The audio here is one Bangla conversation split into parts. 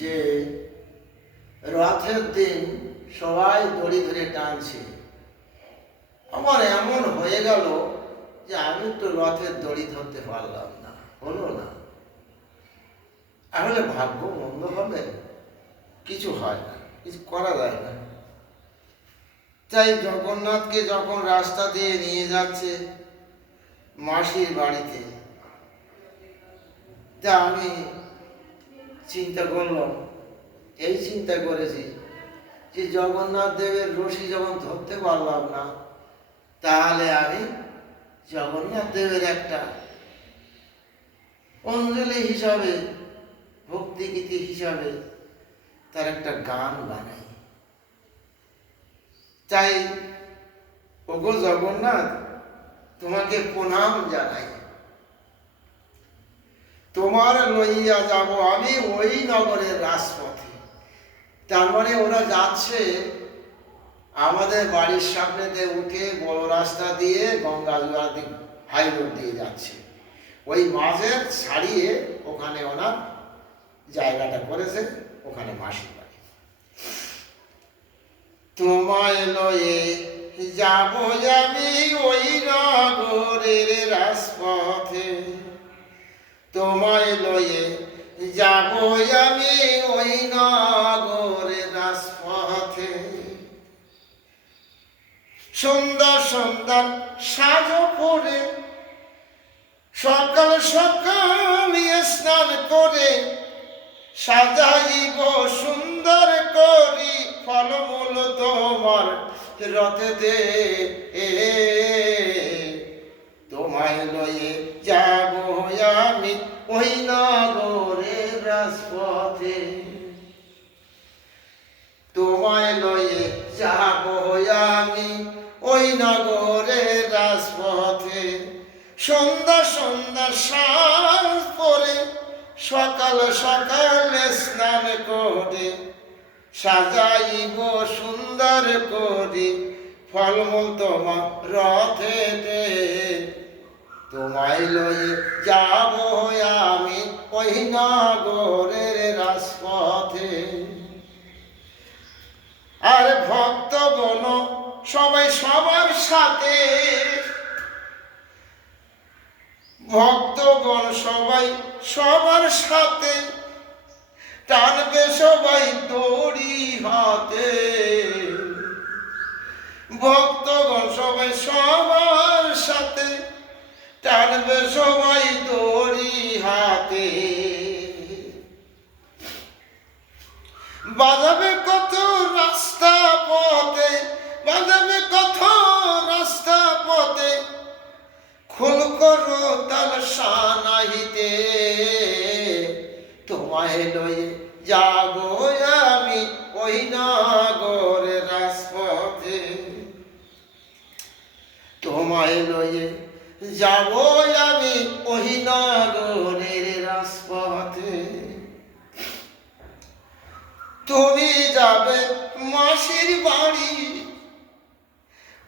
যে রথের দিন সবাই দড়ি ধরে টানছে। আমার এমন হয়ে গেল যে আমি তো রথের দড়ি ধরতে পারলাম না, হলো না। তাহলে ভাগ্য মন্দ হবে? কিছু হয় না, কিছু করা যায় না। তাই জগন্নাথকে যখন রাস্তা দিয়ে নিয়ে যাচ্ছে মাসির বাড়িতে, তা আমি চিন্তা করলাম, এই চিন্তা করেছি যে জগন্নাথ দেবের রশি যখন ধরতে পারলাম না, তাহলে আমি জগন্নাথ দেবের একটা অঞ্জলি হিসাবে, ভক্তিগীতি হিসাবে তার একটা গান বানাই। তাই ওগো জগন্নাথ, তোমাকে প্রণাম জানাই। তোমার লইয়া যাব আমি ওই নগরের রাজপথে। তার মানে ওরা যাচ্ছে আমাদের বাড়ির সামনেতে উঠে বড় রাস্তা দিয়ে গঙ্গাজোয়ার দিক হাই রোড দিয়ে যাচ্ছে। ওই মাঝের ছাড়িয়ে ওখানে ওনার জায়গাটা করেছে, ওখানে মাসির বাড়ি। তোমায় লয়ে যাব আমি ওই নগরের রাজপথে, তোমায় লয়ে যাব আমি ওই নগরের রাজপথে। সুন্দর সুন্দর সাজো পরে সকাল সকাল স্নান করে সাজাইব সুন্দর করি ফলমূল তোমার রথেতে। তোমায় লয়ে যাব আমি ওই নগরের রাজপথে, তোমায় লয়ে যাব আমি ওই নগরের রাজপথে। সন্ধ্যা সন্ধ্যা সাজ পরে সকাল সকাল স্নান করে সাজাইব সুন্দর করে ফলমূল তোমার রথেতে। তোমায় লয়ে যাব আমি ওই নগরের রাজপথে। আর ভক্তগণ সবাই সবার সাথে, ভক্তগণ সবাই সবার সাথে টানবে সবাই দড়ি হাতে। ভক্তগণ সবাই সবার সাথে টানবে সবাই দড়ি হাতে। বাজাবে কত রাস্তা পথে, বাজাবে কত রাস্তা পথে, খোল করো তাল সানাইতে। তোমায় লয়ে যাব আমি ওই নগরের রাজপথে, তোমায় লয়ে যাব আমি ওই নগরের রাজপথে। তুমি যাবে মাসির বাড়ি,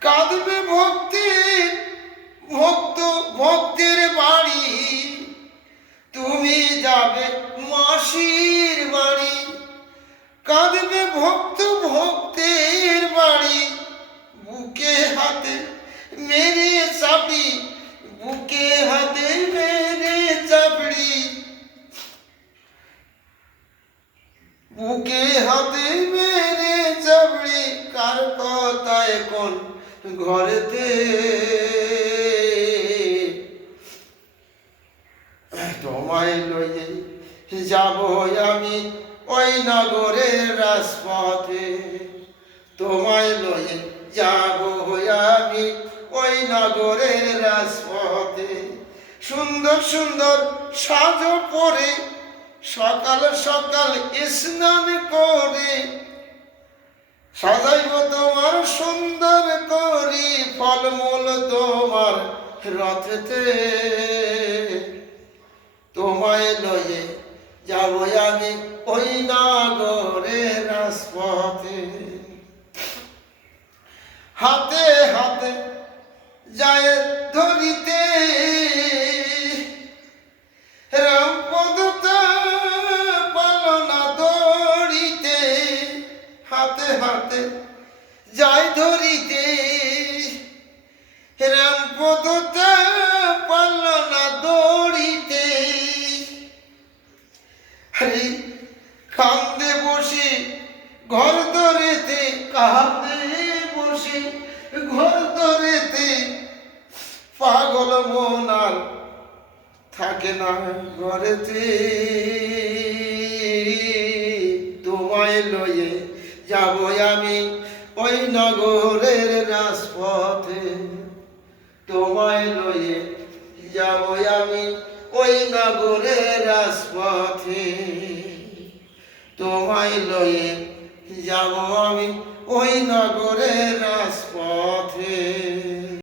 কাঁদবে ভক্তের বাড়ি। তুমি যাবে মাসির বাড়ি, কাঁদবে ভক্তের বাড়ি। বুকে হাতে মেরে চাপড়ি, বুকে হাতে মেরে চাপড়ি, বুকে হাতে মেরে চাপড়ি। কার কথায় কোন ঘরেতে, তোমায় লয়ে যাব আমি ওই নগরের রাজপথে, তোমায় লয়ে যাব আমি ওই নগরের রাজপথে। সুন্দর সুন্দর সাজো পরে সকাল সকাল স্নান করে সাজাইব তোমার সুন্দর করি ফলমূল তোমার রথেতে। তোমায় লয়ে যাব আমি ওই নগরের রাজপথে। হাতে হাতে যায় ধরিতে রামপদ পালনা দো হাতে হাতে যাই ধরিতে, রামপদটা পারল না দৌড়িতে। আরে কান্দে বসে ঘর ধরেতে, কান্দে বসে ঘর ধরেতে, পাগল মন আর থাকে না ঘরেতে। তোমায় লয়ে যাব আমি ওই নগরের রাজপথে, তোমায় লয়ে যাব আমি ওই নগরের রাজপথে, তোমায় লয়ে যাব আমি ওই নগরের রাজপথে।